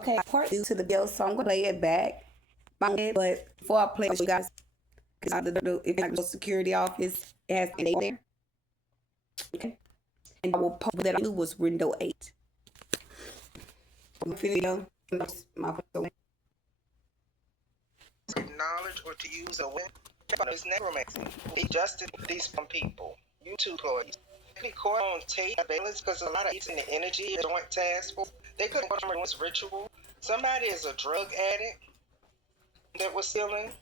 Okay, part due to the bill, so I'm gonna play it back. But before I play it, you guys, if I go to the security office, it has a there. Okay, and I will post that I knew was window 8. Video, my acknowledge or to use a win is necromancy. He justice these from people. YouTube employees. They caught on tape surveillance because a lot of it's in the energy joint task force. They couldn't remember what's ritual. Somebody is a drug addict that was stealing.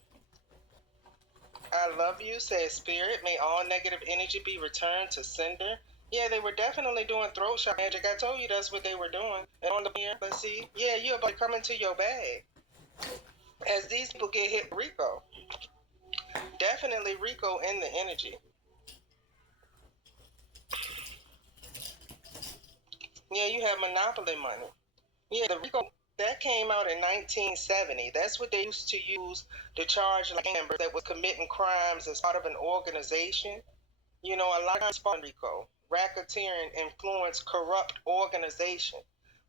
I love you, says Spirit. May all negative energy be returned to sender. Yeah, they were definitely doing throat shot magic. I told you that's what they were doing. And on the here, let's see. Yeah, you're about to come into your bag. As these people get hit, Rico. Definitely Rico in the energy. Yeah, you have monopoly money. Yeah, the Rico that came out in 1970. That's what they used to use to charge like members that was committing crimes as part of an organization. You know, a lot of times Rico, racketeering, influence, corrupt organization.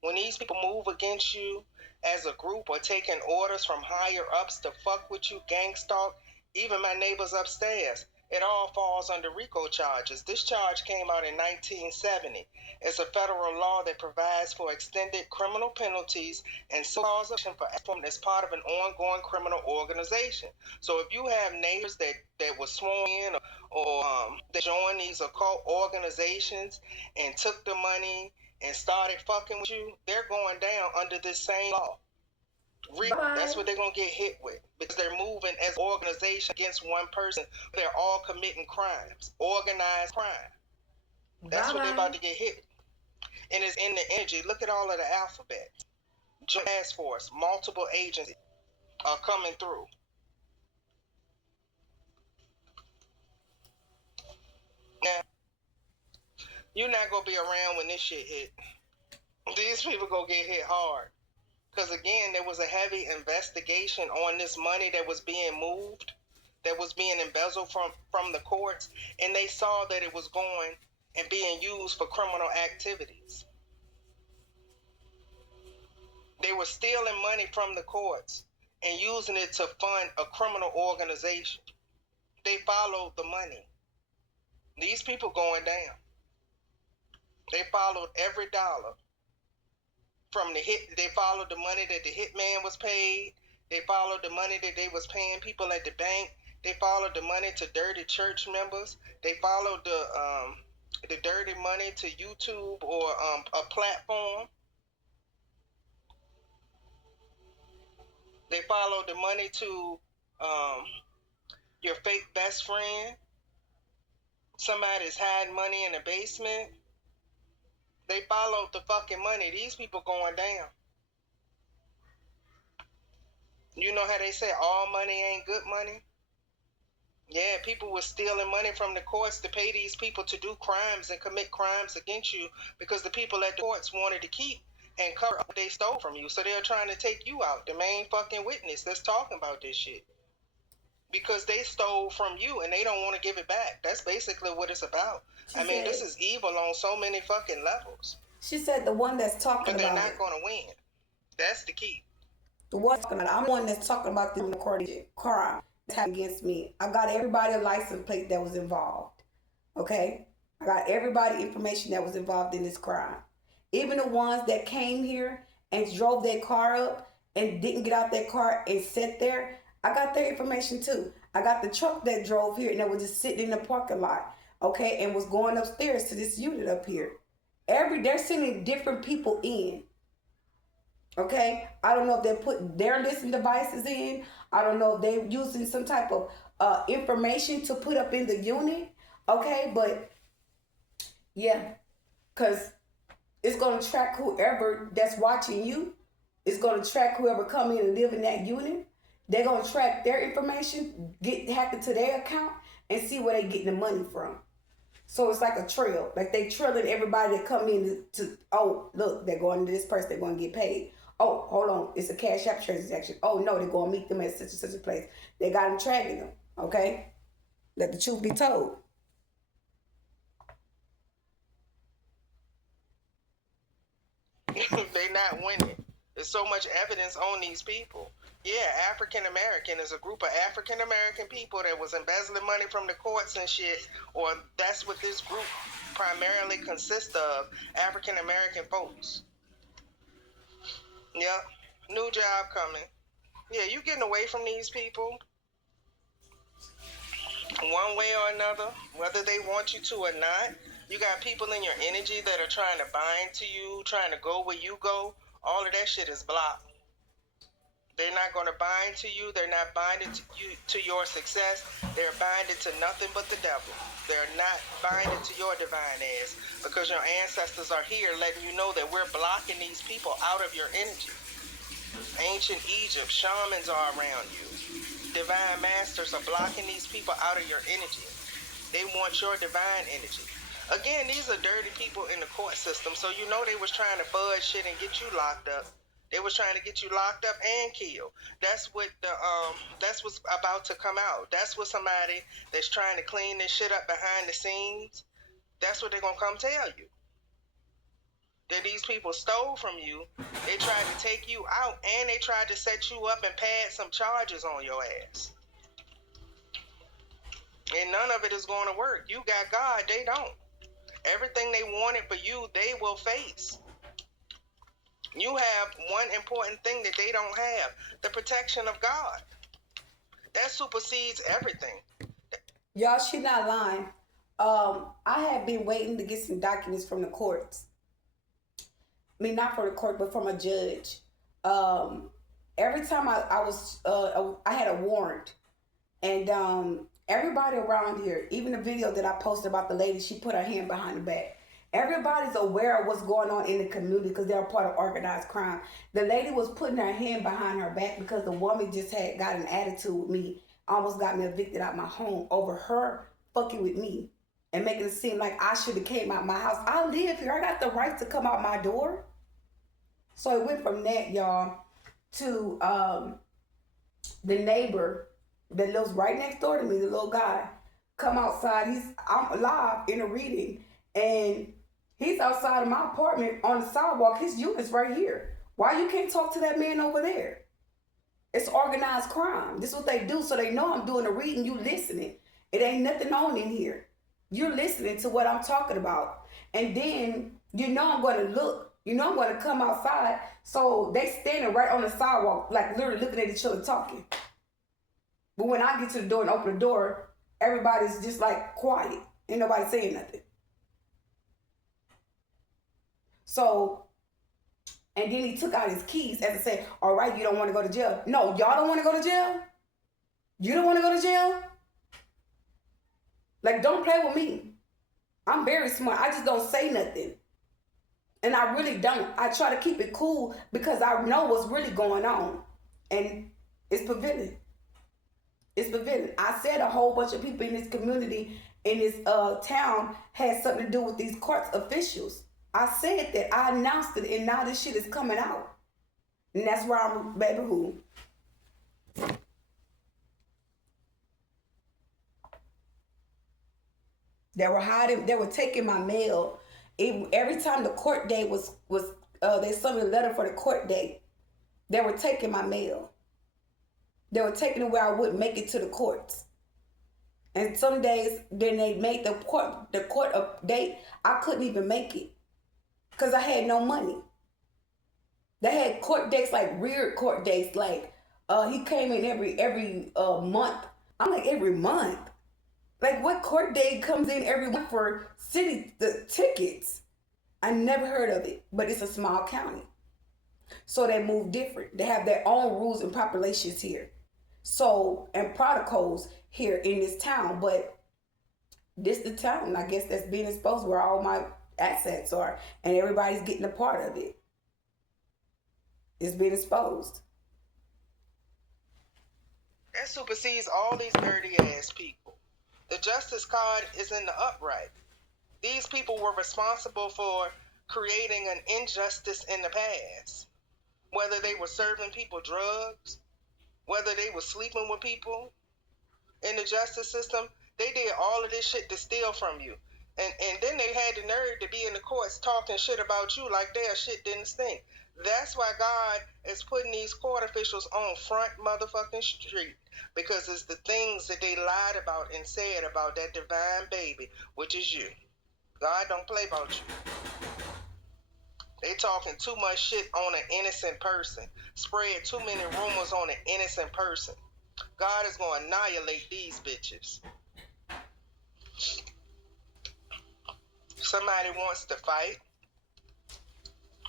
When these people move against you as a group or taking orders from higher ups to fuck with you, gang stalk, even my neighbors upstairs, it all falls under RICO charges. This charge came out in 1970. It's a federal law that provides for extended criminal penalties and cause action for as part of an ongoing criminal organization. So if you have neighbors that were sworn in or that joined these occult organizations and took the money and started fucking with you, they're going down under this same law. That's what they're gonna get hit with because they're moving as an organization against one person. They're all committing crimes, organized crime. That's what they're about to get hit. And it's in the energy. Look at all of the alphabet. Joint task force, multiple agencies are coming through. Now, you're not gonna be around when this shit hit. These people gonna get hit hard. Because again, there was a heavy investigation on this money that was being moved, that was being embezzled from the courts, and they saw that it was going and being used for criminal activities. They were stealing money from the courts and using it to fund a criminal organization. They followed the money. These people going down. They followed every dollar from the hit. They followed the money that the hitman was paid. They followed the money that they was paying people at the bank. They followed the money to dirty church members. They followed the dirty money to YouTube or a platform. They followed the money to your fake best friend. Somebody's hiding money in the basement. They followed the fucking money. These people going down. You know how they say all money ain't good money? Yeah, people were stealing money from the courts to pay these people to do crimes and commit crimes against you because the people at the courts wanted to keep and cover up what they stole from you. So they're trying to take you out, the main fucking witness that's talking about this shit. Because they stole from you and they don't want to give it back. That's basically what it's about. This is evil on so many fucking levels. She said the one that's talking but they're about not going to win. That's the key. The one talking about I'm the one that's talking about the recording crime that's happened against me. I got everybody a license plate that was involved. Okay? I got everybody information that was involved in this crime. Even the ones that came here and drove their car up and didn't get out their car and sat there, I got their information too. I got the truck that drove here and that was just sitting in the parking lot, okay, and was going upstairs to this unit up here. They're sending different people in. Okay, I don't know if they put their listening devices in. I don't know if they're using some type of information to put up in the unit. Okay, but yeah, because it's going to track whoever that's watching you. It's going to track whoever come in and live in that unit. They're going to track their information, get hacked into their account, and see where they getting the money from. So it's like a trail. Like they trailing everybody that come in to oh, look, they're going to this person, they're going to get paid. Oh, hold on, it's a cash app transaction. Oh, no, they're going to meet them at such and such a place. They got them tracking them, okay? Let the truth be told. They not winning. There's so much evidence on these people. Yeah, African American is a group of African American people that was embezzling money from the courts and shit, or that's what this group primarily consists of, African American folks. Yep, new job coming. Yeah, you getting away from these people one way or another, whether they want you to or not. You got people in your energy that are trying to bind to you, trying to go where you go. All of that shit is blocked. They're not going to bind to you. They're not binding to you, to your success. They're binding to nothing but the devil. They're not binding to your divine ass, because your ancestors are here letting you know that we're blocking these people out of your energy. Ancient Egypt, shamans are around you. Divine masters are blocking these people out of your energy. They want your divine energy. Again, these are dirty people in the court system, so you know they was trying to fudge shit and get you locked up. They was trying to get you locked up and killed. That's what's about to come out. That's what somebody that's trying to clean this shit up behind the scenes, that's what they're gonna come tell you. That these people stole from you. They tried to take you out, and they tried to set you up and pad some charges on your ass. And none of it is going to work. You got God, they don't. Everything they wanted for you, they will face. You have one important thing that they don't have: the protection of God. That supersedes everything. Y'all, she not lying. I have been waiting to get some documents from the courts. I mean, not from the court, but from a judge. Every time I had a warrant, and everybody around here, even the video that I posted about the lady, she put her hand behind the back. Everybody's aware of what's going on in the community because they're a part of organized crime. The lady was putting her hand behind her back because the woman just had got an attitude with me, almost got me evicted out my home over her fucking with me and making it seem like I should have came out my house. I live here. I got the right to come out my door. So it went from that, y'all, to the neighbor that lives right next door to me, the little guy, come outside. I'm live in a reading, and he's outside of my apartment on the sidewalk. His unit's right here. Why you can't talk to that man over there? It's organized crime. This is what they do, so they know I'm doing a reading. You listening. It ain't nothing on in here. You're listening to what I'm talking about. And then you know I'm going to look. You know I'm going to come outside. So they standing right on the sidewalk, like literally looking at each other talking. But when I get to the door and open the door, everybody's just like quiet. Ain't nobody saying nothing. So, and then he took out his keys as I said, all right, you don't want to go to jail. No, y'all don't want to go to jail? You don't want to go to jail? Like, don't play with me. I'm very smart. I just don't say nothing. And I really don't. I try to keep it cool because I know what's really going on. And it's prevailing. It's prevailing. I said a whole bunch of people in this community, in this town, had something to do with these court officials. I said that. I announced it, and now this shit is coming out. And that's where I'm, baby, who? They were hiding. They were taking my mail. Every time the court day was they sent me a letter for the court date. They were taking my mail. They were taking it where I wouldn't make it to the courts. And some days, then they made the court date. I couldn't even make it because I had no money. They had court dates, like weird court dates, like he came in every month. I'm like, every month? Like, what court date comes in every month for the tickets? I never heard of it, but it's a small county. So they move different. They have their own rules and populations here. So, and protocols here in this town, but this the town, I guess, that's being exposed where all my assets are, and everybody's getting a part of it. It's being exposed. That supersedes all these dirty ass people. The justice card is in the upright. These people were responsible for creating an injustice in the past. Whether they were serving people drugs, whether they were sleeping with people in the justice system, they did all of this shit to steal from you. And then they had the nerve to be in the courts talking shit about you like their shit didn't stink. That's why God is putting these court officials on front motherfucking street, because it's the things that they lied about and said about that divine baby, which is you. God don't play about you. They talking too much shit on an innocent person, spread too many rumors on an innocent person. God is going to annihilate these bitches. Somebody wants to fight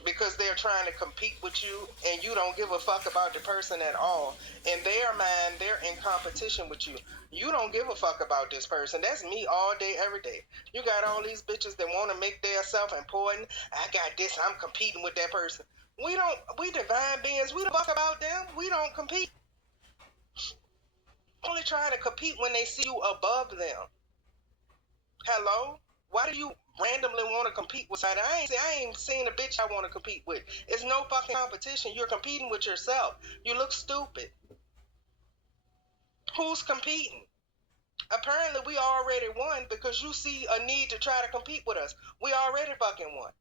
because they're trying to compete with you, and you don't give a fuck about the person at all. In their mind, they're in competition with you. You don't give a fuck about this person. That's me all day, every day. You got all these bitches that want to make themselves important. I got this, I'm competing with that person. We divine beings, we don't fuck about them. We don't compete. Only trying to compete when they see you above them. Hello? Why do you randomly want to compete with somebody? I ain't seen a bitch I want to compete with. It's no fucking competition. You're competing with yourself. You look stupid. Who's competing? Apparently we already won because you see a need to try to compete with us. We already fucking won.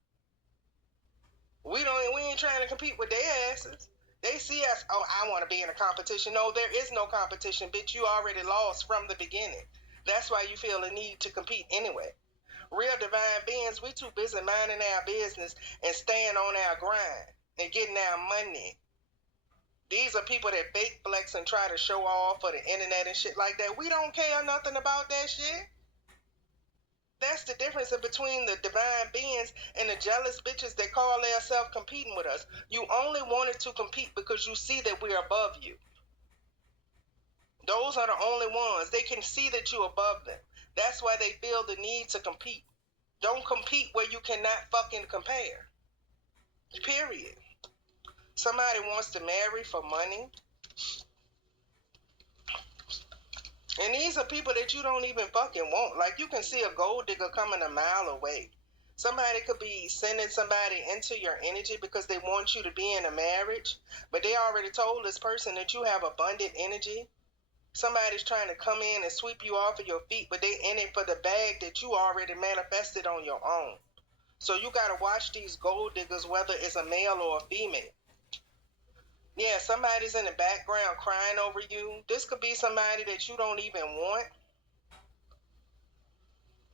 We ain't trying to compete with their asses. They see us, oh, I want to be in a competition. No, there is no competition, bitch. You already lost from the beginning. That's why you feel the need to compete anyway. Real divine beings, we too busy minding our business and staying on our grind and getting our money. These are people that fake flex and try to show off for the internet and shit like that. We don't care nothing about that shit. That's the difference in between the divine beings and the jealous bitches that call themselves competing with us. You only wanted to compete because you see that we're above you. Those are the only ones. They can see that you're above them. That's why they feel the need to compete. Don't compete where you cannot fucking compare. Period. Somebody wants to marry for money. And these are people that you don't even fucking want. Like, you can see a gold digger coming a mile away. Somebody could be sending somebody into your energy because they want you to be in a marriage, but they already told this person that you have abundant energy. Somebody's trying to come in and sweep you off of your feet, but they in it for the bag that you already manifested on your own. So you got to watch these gold diggers, whether it's a male or a female. Yeah, somebody's in the background crying over you. This could be somebody that you don't even want.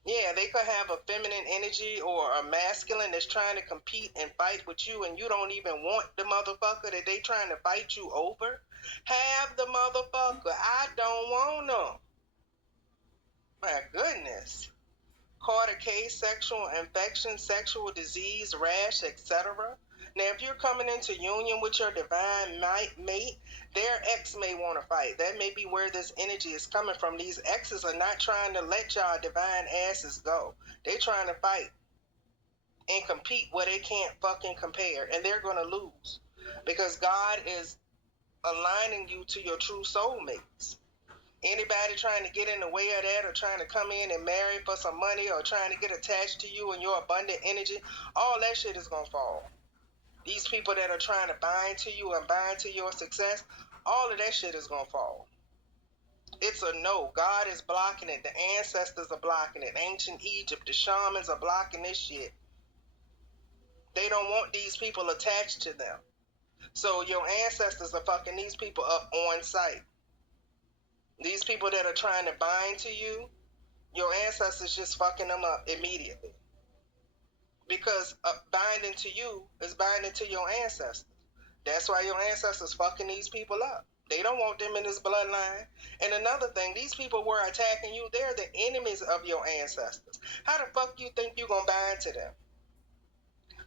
Yeah, they could have a feminine energy or a masculine that's trying to compete and fight with you, and you don't even want the motherfucker that they trying to fight you over. Have the motherfucker. I don't want them. My goodness. Caught a case, sexual infection, sexual disease, rash, etc. Now, if you're coming into union with your divine mate, their ex may want to fight. That may be where this energy is coming from. These exes are not trying to let y'all divine asses go. They're trying to fight and compete where they can't fucking compare, and they're going to lose because God is aligning you to your true soulmates. Anybody trying to get in the way of that, or trying to come in and marry for some money, or trying to get attached to you and your abundant energy, all that shit is going to fall. These people that are trying to bind to you and bind to your success, all of that shit is going to fall. It's a no. God is blocking it. The ancestors are blocking it. Ancient Egypt, the shamans are blocking this shit. They don't want these people attached to them. So your ancestors are fucking these people up on sight. These people that are trying to bind to you, your ancestors just fucking them up immediately. Because binding to you is binding to your ancestors. That's why your ancestors fucking these people up. They don't want them in this bloodline. And another thing, these people were attacking you. They're the enemies of your ancestors. How the fuck you think you gonna bind to them?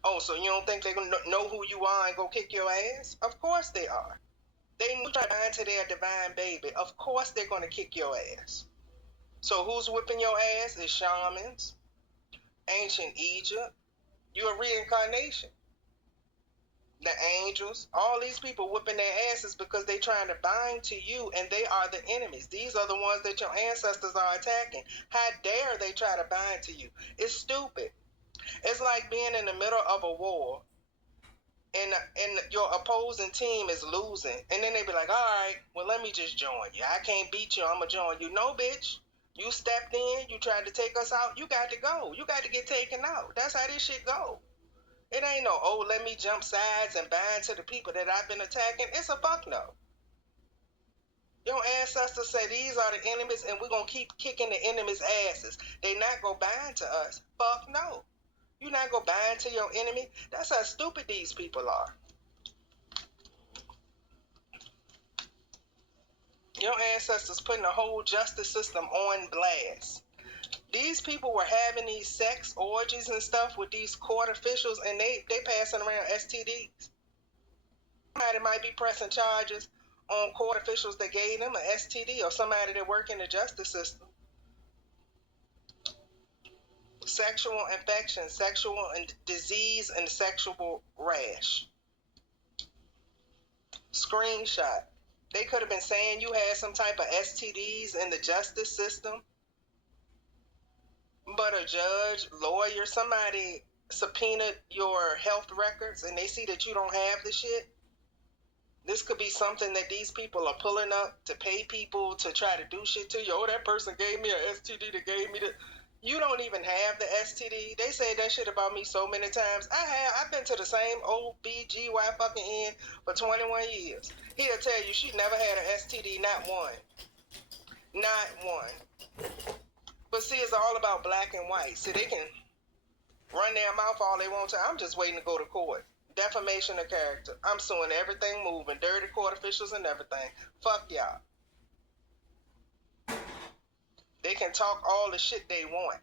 Oh, so you don't think they're gonna know who you are and go kick your ass? Of course they are. They try to bind to their divine baby. Of course they're gonna kick your ass. So who's whipping your ass? Is shamans, ancient Egypt. You're a reincarnation. The angels, all these people whipping their asses because they trying to bind to you, and they are the enemies. These are the ones that your ancestors are attacking. How dare they try to bind to you? It's stupid. It's like being in the middle of a war, and your opposing team is losing, and then they be like, all right, well, let me just join you. I can't beat you, I'm gonna join you. No, bitch. You stepped in, you tried to take us out, you got to go. You got to get taken out. That's how this shit go. It ain't no, oh, let me jump sides and bind to the people that I've been attacking. It's a fuck no. Your ancestors say these are the enemies and we're going to keep kicking the enemies' asses. They not going to bind to us. Fuck no. You not going to bind to your enemy. That's how stupid these people are. Your ancestors putting the whole justice system on blast. These people were having these sex orgies and stuff with these court officials, and they passing around STDs. Somebody might be pressing charges on court officials that gave them an STD, or somebody that work in the justice system. Sexual infection, sexual disease, and sexual rash. Screenshot. They could have been saying you had some type of STDs in the justice system, but a judge, lawyer, somebody subpoenaed your health records and they see that you don't have the shit. This could be something that these people are pulling up to pay people to try to do shit to you. Oh, that person gave me an STD that gave me the... You don't even have the STD. They say that shit about me so many times. I've been to the same OBGY fucking N for 21 years. He'll tell you she never had an STD, not one. Not one. But see, it's all about black and white. See, they can run their mouth all they want to. I'm just waiting to go to court. Defamation of character. I'm suing everything moving. Dirty court officials and everything. Fuck y'all. They can talk all the shit they want.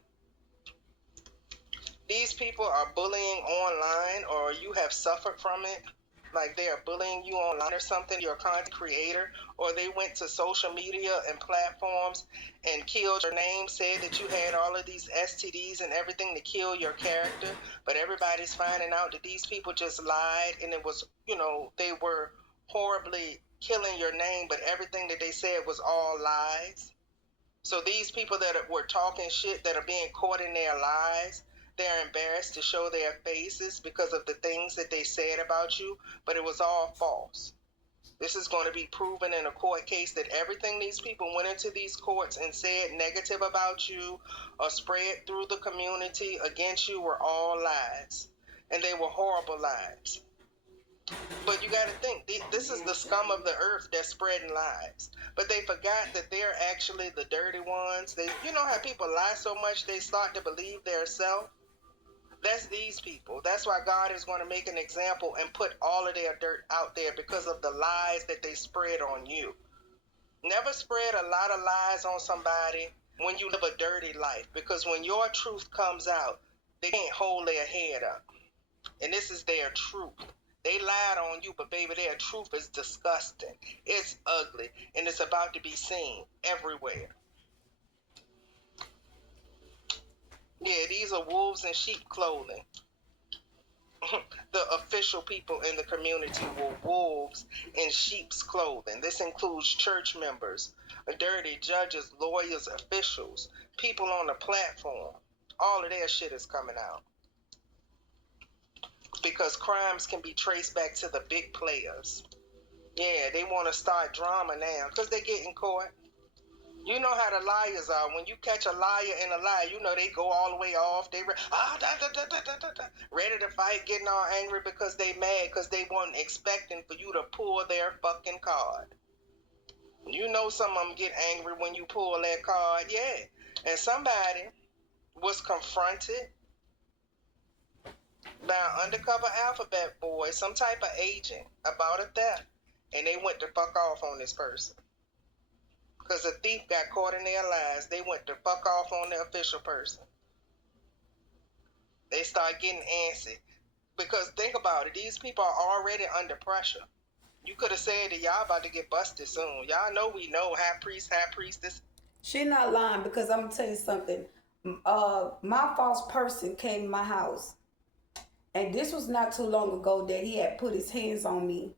These people are bullying online, or you have suffered from it. Like they are bullying you online or something. You're a content creator, or they went to social media and platforms and killed your name, said that you had all of these STDs and everything to kill your character. But everybody's finding out that these people just lied, and it was, they were horribly killing your name, but everything that they said was all lies. So these people that were talking shit, that are being caught in their lies, they're embarrassed to show their faces because of the things that they said about you, but it was all false. This is going to be proven in a court case that everything these people went into these courts and said negative about you or spread through the community against you were all lies. And they were horrible lies. But you got to think, this is the scum of the earth that's spreading lies. But they forgot that they're actually the dirty ones. You know how people lie so much they start to believe they're self? That's these people. That's why God is going to make an example and put all of their dirt out there because of the lies that they spread on you. Never spread a lot of lies on somebody when you live a dirty life, because when your truth comes out, they can't hold their head up. And this is their truth. They lied on you, but baby, their truth is disgusting. It's ugly, and it's about to be seen everywhere. Yeah, these are wolves in sheep clothing. The official people in the community were wolves in sheep's clothing. This includes church members, dirty judges, lawyers, officials, people on the platform. All of their shit is coming out. Because crimes can be traced back to the big players. Yeah, they want to start drama now because they're getting caught. You know how the liars are. When you catch a liar in a lie, they go all the way off. They ready to fight, getting all angry because they mad because they weren't expecting for you to pull their fucking card. Some of them get angry when you pull that card. Yeah. And somebody was confronted by an undercover alphabet boy, some type of agent, about a theft. And they went to fuck off on this person. Because the thief got caught in their lies. They went to fuck off on the official person. They start getting antsy. Because think about it, these people are already under pressure. You could have said that y'all about to get busted soon. Y'all know we know high priestess. She not lying, because I'm gonna tell you something. My false person came to my house, and this was not too long ago that he had put his hands on me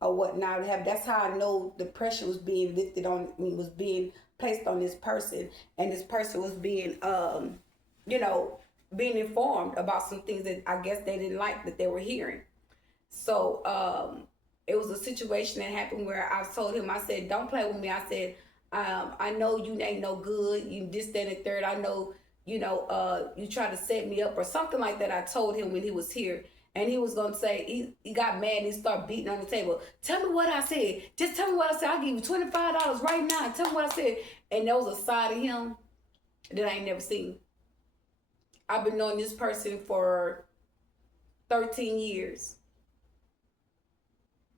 or whatnot. That's how I know the pressure was being lifted on me, was being placed on this person, and this person was being, being informed about some things that I guess they didn't like that they were hearing. So it was a situation that happened where I told him, I said, "Don't play with me." I said, "I know you ain't no good. You this, that, and third. I know, you try to set me up," or something like that. I told him when he was here. And he was gonna say he got mad and he started beating on the table. Tell me what I said. Just tell me what I said. I'll give you $25 right now. Tell me what I said. And there was a side of him that I ain't never seen. I've been knowing this person for 13 years.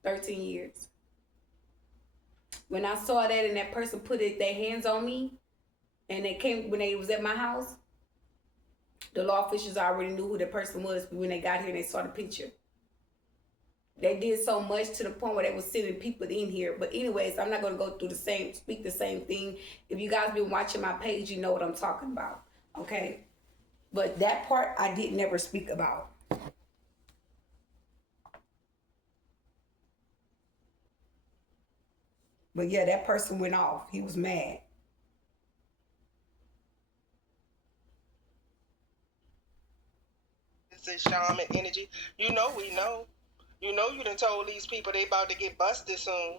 13 years. When I saw that and that person put their hands on me, and they came when they was at my house, the law officials already knew who the person was when they got here and they saw the picture. They did so much to the point where they were sending people in here. But anyways, I'm not going to go through speak the same thing. If you guys been watching my page, you know what I'm talking about. Okay? But that part I did never speak about. But yeah, that person went off. He was mad. It's this shaman energy. You know we know. You know you done told these people they about to get busted soon.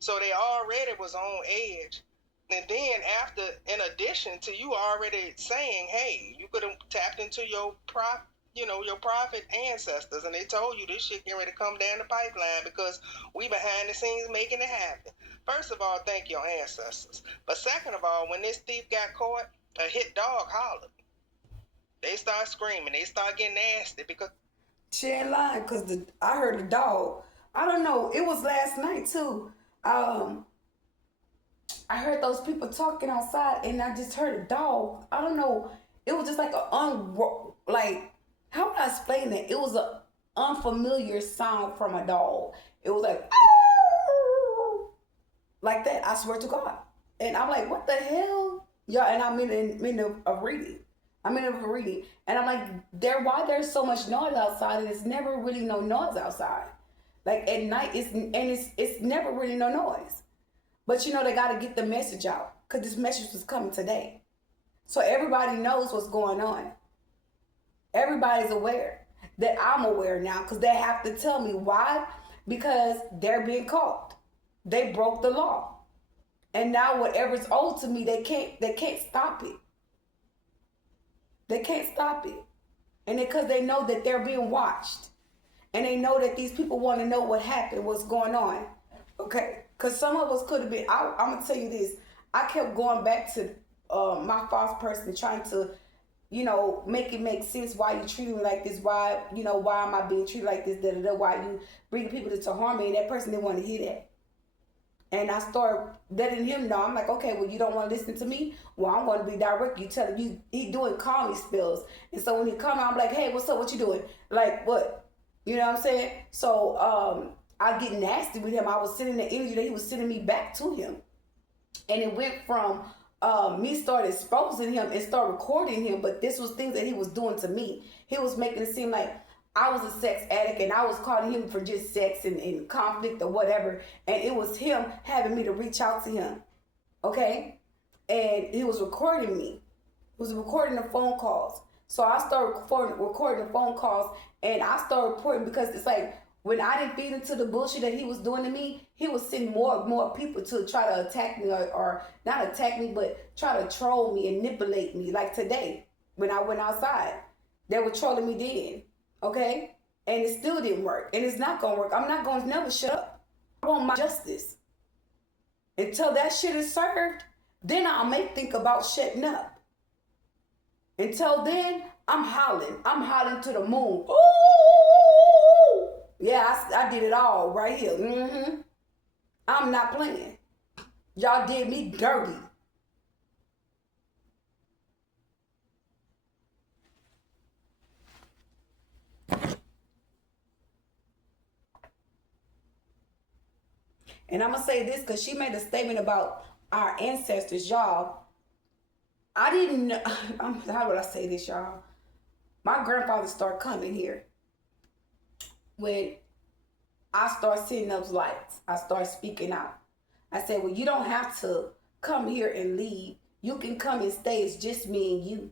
So they already was on edge. And then after, in addition to you already saying, hey, you could have tapped into your your prophet ancestors, and they told you this shit getting ready to come down the pipeline because we behind the scenes making it happen. First of all, thank your ancestors. But second of all, when this thief got caught, a hit dog hollered. They start screaming. They start getting nasty because She ain't lying because I heard the dog. I don't know. It was last night too. I heard those people talking outside, and I just heard a dog. I don't know. It was just like like how would I explain it? It was an unfamiliar sound from a dog. It was like that. I swear to God. And I'm like, what the hell? Yeah, and I'm in a reading. I'm in a reading, and I'm like, why there's so much noise outside, and it's never really no noise outside. Like at night, it's never really no noise. But you know they got to get the message out because this message was coming today, so everybody knows what's going on. Everybody's aware that I'm aware now because they have to tell me why, because they're being caught. They broke the law, and now whatever's owed to me, they can't stop it. They can't stop it. And because they know that they're being watched. And they know that these people want to know what happened, what's going on. Okay? Because some of us could have been, I'm going to tell you this. I kept going back to my false person, trying to, make it make sense why you treat me like this. Why, why am I being treated like this? Why you bring people to harm me? And that person didn't want to hear that. And I started letting him know. I'm like, okay, well, you don't want to listen to me? Well, I'm going to be direct. You tell him, he doing call me spells. And so when he come out, I'm like, hey, what's up? What you doing? Like, what? You know what I'm saying? So I get nasty with him. I was sending the energy that he was sending me back to him. And it went from me started exposing him and start recording him. But this was things that he was doing to me. He was making it seem like I was a sex addict and I was calling him for just sex and conflict or whatever. And it was him having me to reach out to him. Okay? And he was recording me. He was recording the phone calls. So I started recording the phone calls, and I started reporting because it's like when I didn't feed into the bullshit that he was doing to me, he was sending more and more people to try to attack me or not attack me, but try to troll me and manipulate me. Like today, when I went outside, they were trolling me then. Okay? And it still didn't work. And it's not going to work. I'm not going to never shut up. I want my justice. Until that shit is served, then I may think about shutting up. Until then, I'm hollering. I'm hollering to the moon. Ooh! Yeah, I did it all right here. Mm-hmm. I'm not playing. Y'all did me dirty. And I'm going to say this because she made a statement about our ancestors, y'all. I didn't know, how would I say this, y'all? My grandfather started coming here when I started seeing those lights. I started speaking out. I said, well, you don't have to come here and leave. You can come and stay. It's just me and you.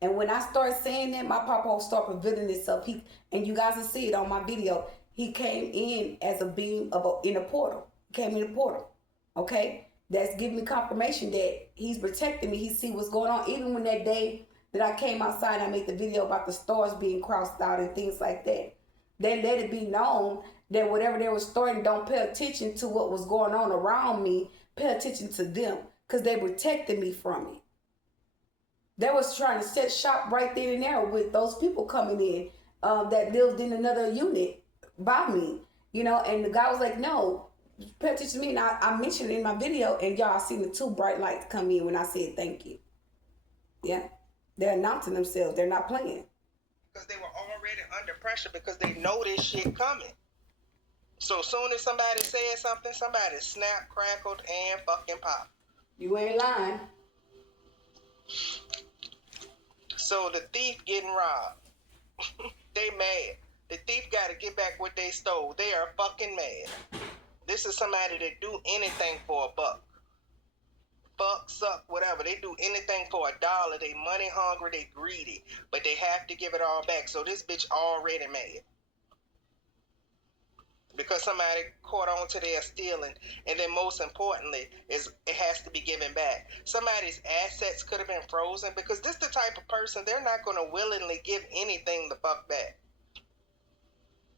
And when I started saying that, my papa started revealing himself. And you guys will see it on my video. He came in as a being in a portal. He came in a portal. Okay? That's giving me confirmation that he's protecting me. He see what's going on. Even when that day that I came outside, I made the video about the stars being crossed out and things like that. They let it be known that whatever they were starting, don't pay attention to what was going on around me. Pay attention to them because they protected me from it. They was trying to set shop right then and there with those people coming in that lived in another unit by me, and the guy was like, no, pay attention to me. And I mentioned it in my video, and y'all seen the two bright lights come in when I said thank you. Yeah. They're announcing themselves. They're not playing. Because they were already under pressure because they know this shit coming. So soon as somebody said something, somebody snapped, crackled, and fucking popped. You ain't lying. So the thief getting robbed. They mad. The thief got to get back what they stole. They are fucking mad. This is somebody that do anything for a buck. Fuck, suck, whatever. They do anything for $1. They money hungry, they greedy. But they have to give it all back. So this bitch already mad. Because somebody caught on to their stealing. And then most importantly, is it has to be given back. Somebody's assets could have been frozen because this the type of person, they're not going to willingly give anything the fuck back.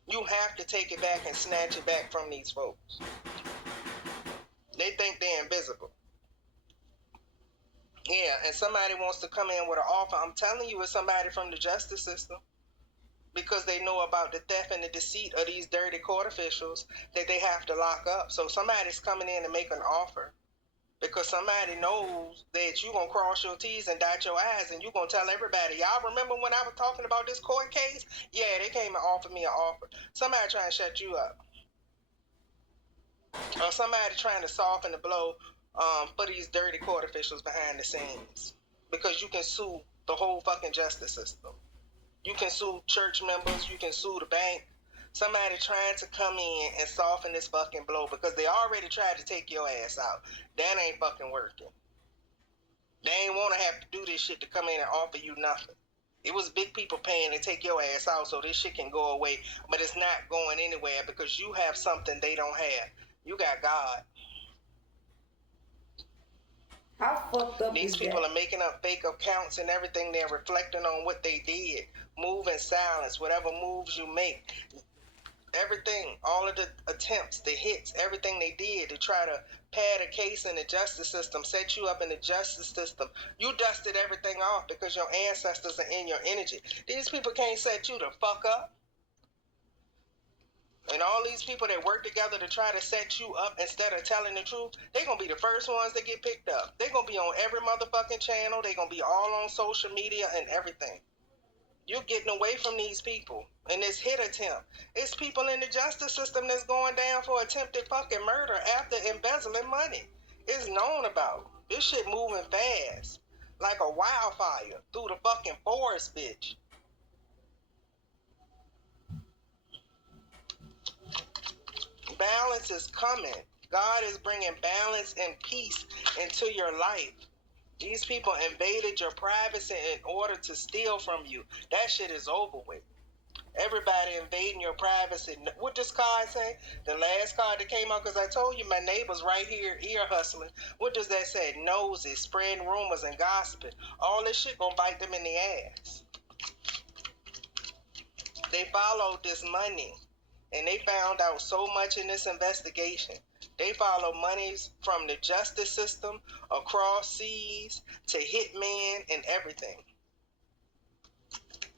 You have to take it back and snatch it back from these folks. They think they're invisible. Yeah, and somebody wants to come in with an offer. I'm telling you, it's somebody from the justice system. Because they know about the theft and the deceit of these dirty court officials that they have to lock up. So somebody's coming in to make an offer because somebody knows that you're going to cross your T's and dot your I's and you're going to tell everybody, y'all remember when I was talking about this court case? Yeah, they came and offered me an offer. Somebody trying to shut you up. Or somebody trying to soften the blow for these dirty court officials behind the scenes. Because you can sue the whole fucking justice system. You can sue church members. You can sue the bank. Somebody trying to come in and soften this fucking blow because they already tried to take your ass out. That ain't fucking working. They ain't want to have to do this shit to come in and offer you nothing. It was big people paying to take your ass out so this shit can go away. But it's not going anywhere because you have something they don't have. You got God. How fucked up These is people that? are making up fake accounts and everything. They're reflecting on what they did. Move in silence. Whatever moves you make. Everything, all of the attempts, the hits, everything they did to try to pad a case in the justice system, set you up in the justice system. You dusted everything off because your ancestors are in your energy. These people can't set you the fuck up. And all these people that work together to try to set you up instead of telling the truth, they're going to be the first ones that get picked up. They're going to be on every motherfucking channel. They're going to be all on social media and everything. You're getting away from these people in this hit attempt. It's people in the justice system that's going down for attempted fucking murder after embezzling money. It's known about. This shit moving fast. Like a wildfire through the fucking forest, bitch. Balance is coming. God is bringing balance and peace into your life. These people invaded your privacy in order to steal from you. That shit is over with. Everybody invading your privacy. What does card say? The last card that came out, because I told you my neighbor's right here, ear hustling. What does that say? Nosy, spreading rumors and gossiping. All this shit gonna bite them in the ass. They followed this money, and they found out so much in this investigation. They follow monies from the justice system, across seas, to hitmen and everything.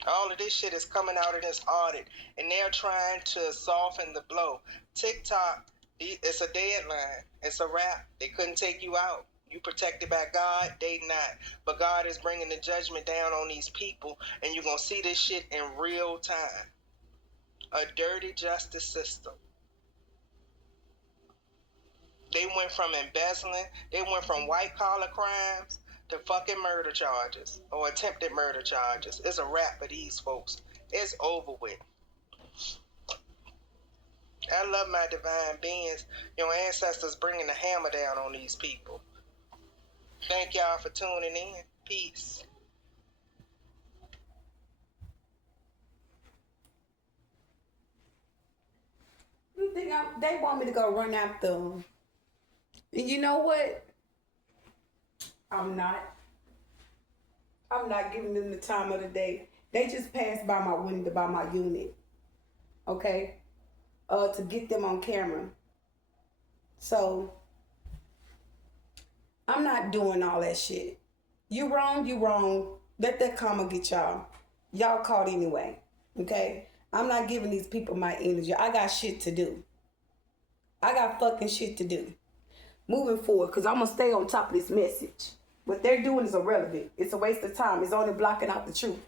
All of this shit is coming out of this audit, and they're trying to soften the blow. TikTok, it's a deadline. It's a wrap. They couldn't take you out. You protected by God, they not. But God is bringing the judgment down on these people, and you're going to see this shit in real time. A dirty justice system. They went from embezzling, they went from white-collar crimes to fucking murder charges or attempted murder charges. It's a wrap for these folks. It's over with. I love my divine beings. Your ancestors bringing the hammer down on these people. Thank y'all for tuning in. Peace. You think they want me to go run after them? And you know what? I'm not. I'm not giving them the time of the day. They just passed by my window, by my unit. okay, to get them on camera. So I'm not doing all that shit. You wrong, you wrong. Let that karma get y'all. Y'all caught anyway. Okay? I'm not giving these people my energy. I got shit to do. I got fucking shit to do. Moving forward, because I'm going to stay on top of this message. What they're doing is irrelevant. It's a waste of time. It's only blocking out the truth.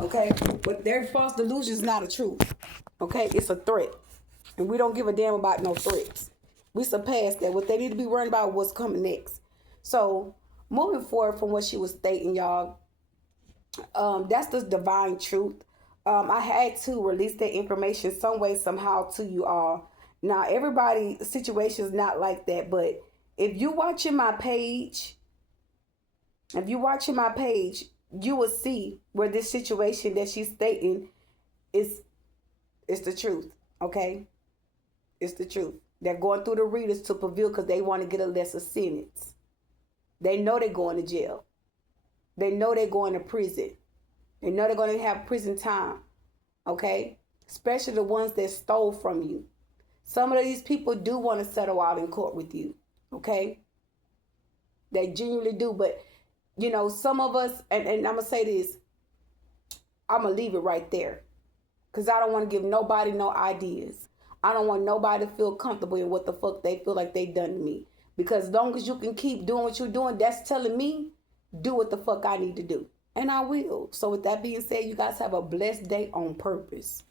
Okay? But their false delusion is not a truth. Okay? It's a threat. And we don't give a damn about no threats. We surpassed that. What they need to be worried about what's coming next. So, moving forward from what she was stating, y'all, that's the divine truth. I had to release that information some way, somehow to you all. Now, everybody's situation is not like that, but if you watching my page, you will see where this situation that she's stating is the truth. Okay? It's the truth. They're going through the readers to prevail because they want to get a lesser sentence. They know they're going to jail. They know they're going to prison. They know they're going to have prison time. Okay? Especially the ones that stole from you. Some of these people do want to settle out in court with you. Okay? They genuinely do. But, you know, some of us, and I'm going to say this, I'm going to leave it right there. Because I don't want to give nobody no ideas. I don't want nobody to feel comfortable in what the fuck they feel like they done to me. Because as long as you can keep doing what you're doing, that's telling me, do what the fuck I need to do. And I will. So with that being said, you guys have a blessed day on purpose.